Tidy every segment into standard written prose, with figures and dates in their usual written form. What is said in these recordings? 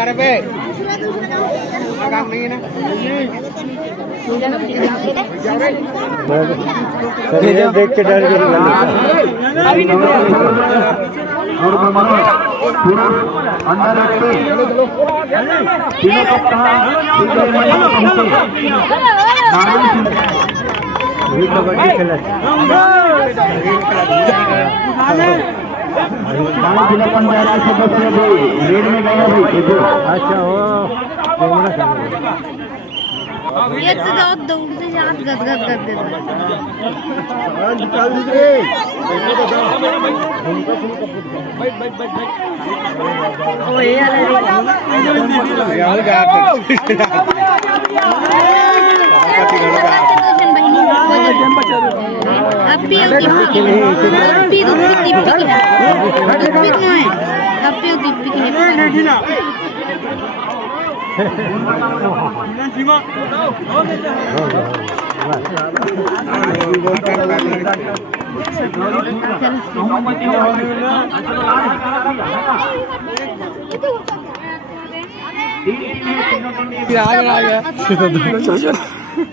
करे बे काम नहीं है ना देख के डर गया और पूरा अंदर रखते तीनों कप्तान कबड्डी खेला जिला पंचायत सदस्य भी रेड में गया भाई। अच्छा हो ये तो दौड़ते जात गद गद गद गद निकाल दीजिए ओए यार अभी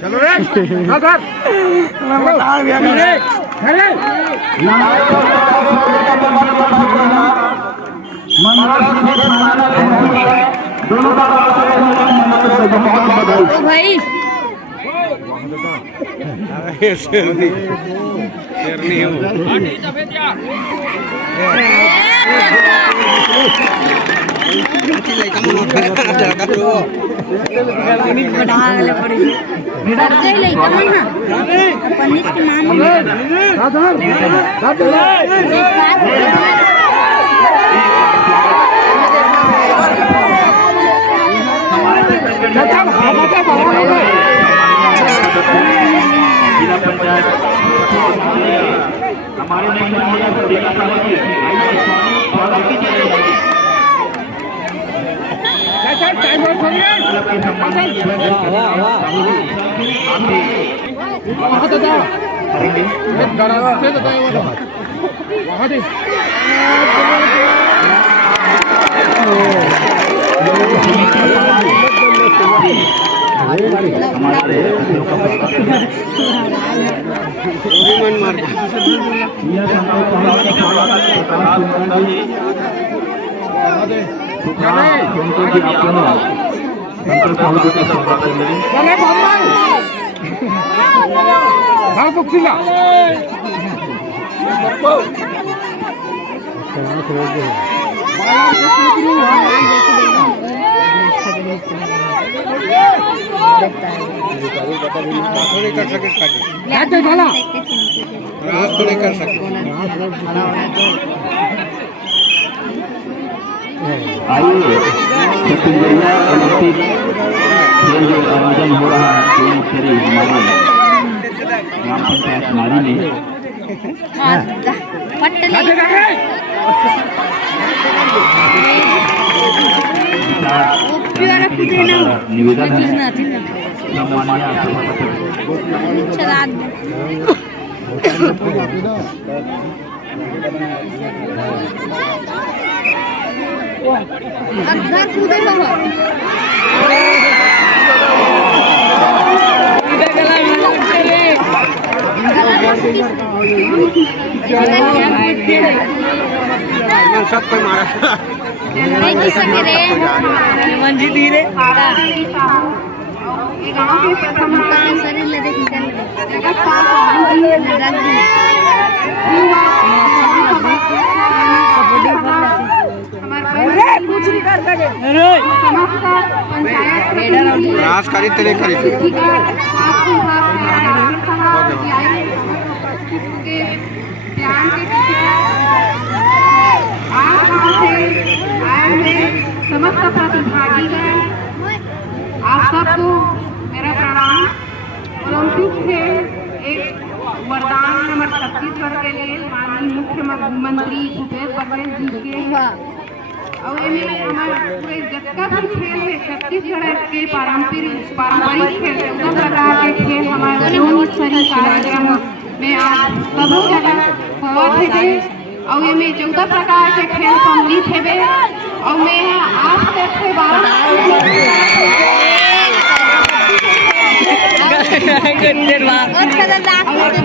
चलो रे भाई शेरनी जिला पंचायत हमारे नहीं कर सके नहीं कर सके आइए छत्तीसगढ़ ओलंपिक खेल जो आयोजन हो रहा है हमारे ग्राम पंचायत नारी में निवेदन है अंदर कूदे बाबा सब पे मारा नहीं किस रे मंजी धीरे शरीर ले देख निकल कुछ नहीं कर सके नाश करी तेरे करी समस्त प्रतिभागी हैं, आप सबको मेरा प्रणाम। ओलंपिक खेल एक वरदान नंबर छत्तीसगढ़ के लिए माननीय मुख्यमंत्री भूपेश बघेल जी के और हमारे पूरे जितना भी खेल है छत्तीसगढ़ के पारंपरिक खेल उस प्रकार के खेल हमारे सभी कार्यक्रम में आज सभी जगह होवत है और ये 14 प्रकार के खेल सम्मिलित है और मैं आज तक से 12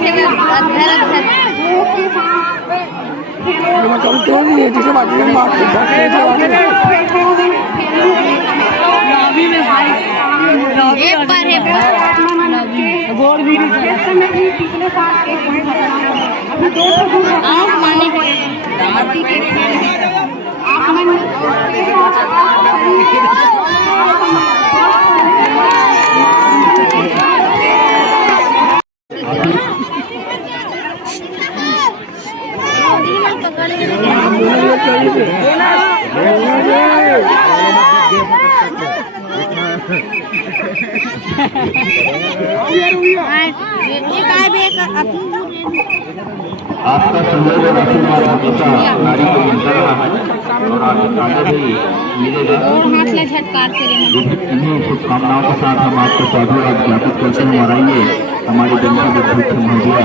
से मैं अधर मैं कम तो नहीं है जिसे बात करें बात एक बार गोर भी पिछले साल एक अभी 2 आप माने आपका सुंदर और आशीर्वाद हमेशा नारी को मिलता रहा है और आगे भी मिलेगा। और हाथ ले झटकार से इन्हीं शुभकामनाओं के साथ हम आपको साधुवाद ज्ञापित करते हैं और आइए हमारी जनता अध्यक्ष महोदया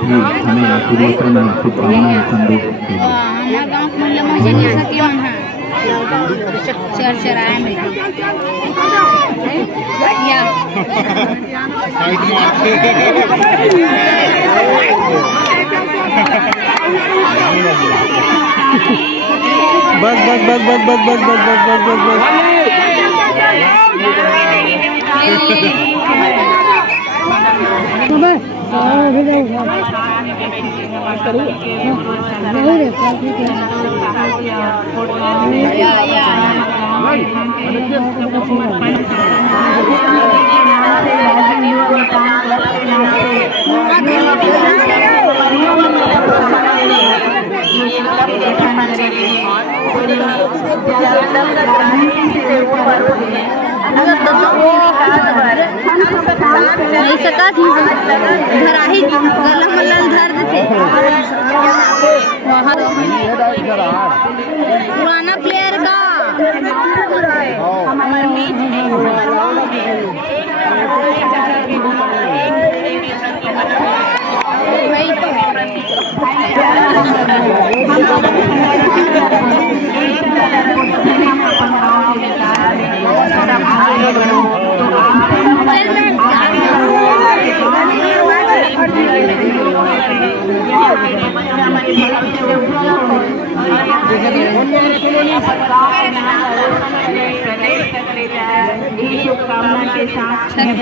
भी हमें आशीर्वाद करना शुभकामनाएं संदेश देंगे। हमारा गाँव मोहल्ला में जन ऐसा क्यों है चरचराए में या बस बस बस बस बस बस बस बस बस बस बस नहीं सका धराही गला मल्ला धर देते पुराना प्लेयर का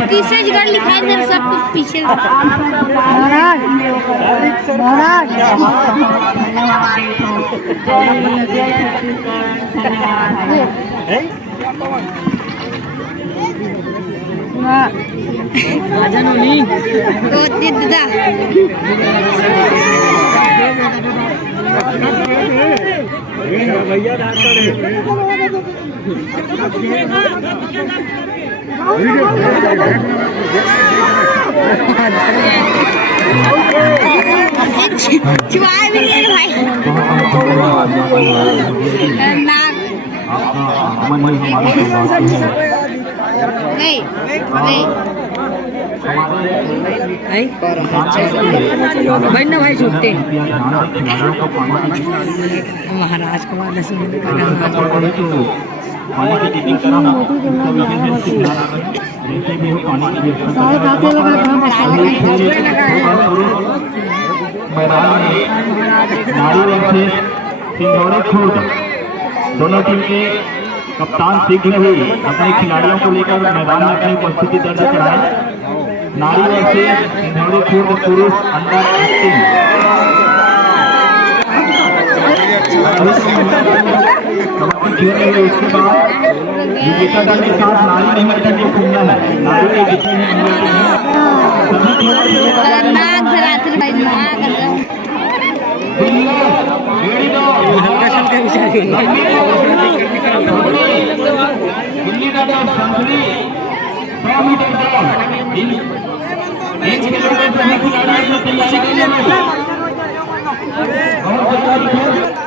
तीसरे जगह लिखा है सब कुछ पीछे भैया चुआए भी नहीं भाई नाक नहीं भाई ना भाई छूटते महाराज कुमार मैदान में नारी वर्सेस सिंधौड़ी छूट दोनों टीम के कप्तान शीघ्र ही अपने खिलाड़ियों को लेकर मैदान में अपनी उपस्थिति दर्ज कराएं। नारी वर्सेस सिंधौड़ी छूट पुरुष अंडर 18 खेल रहे हैं। उसके बाद विजेता दल के साथ नारी नहीं दल को खेलना है। नारी के जीतने में नाक धराते भाई नाक दिल्ली का संसदी 100 मीटर दौड़ 1 किलोमीटर सभी खिलाड़ियों की तैयारी कर रहे हैं।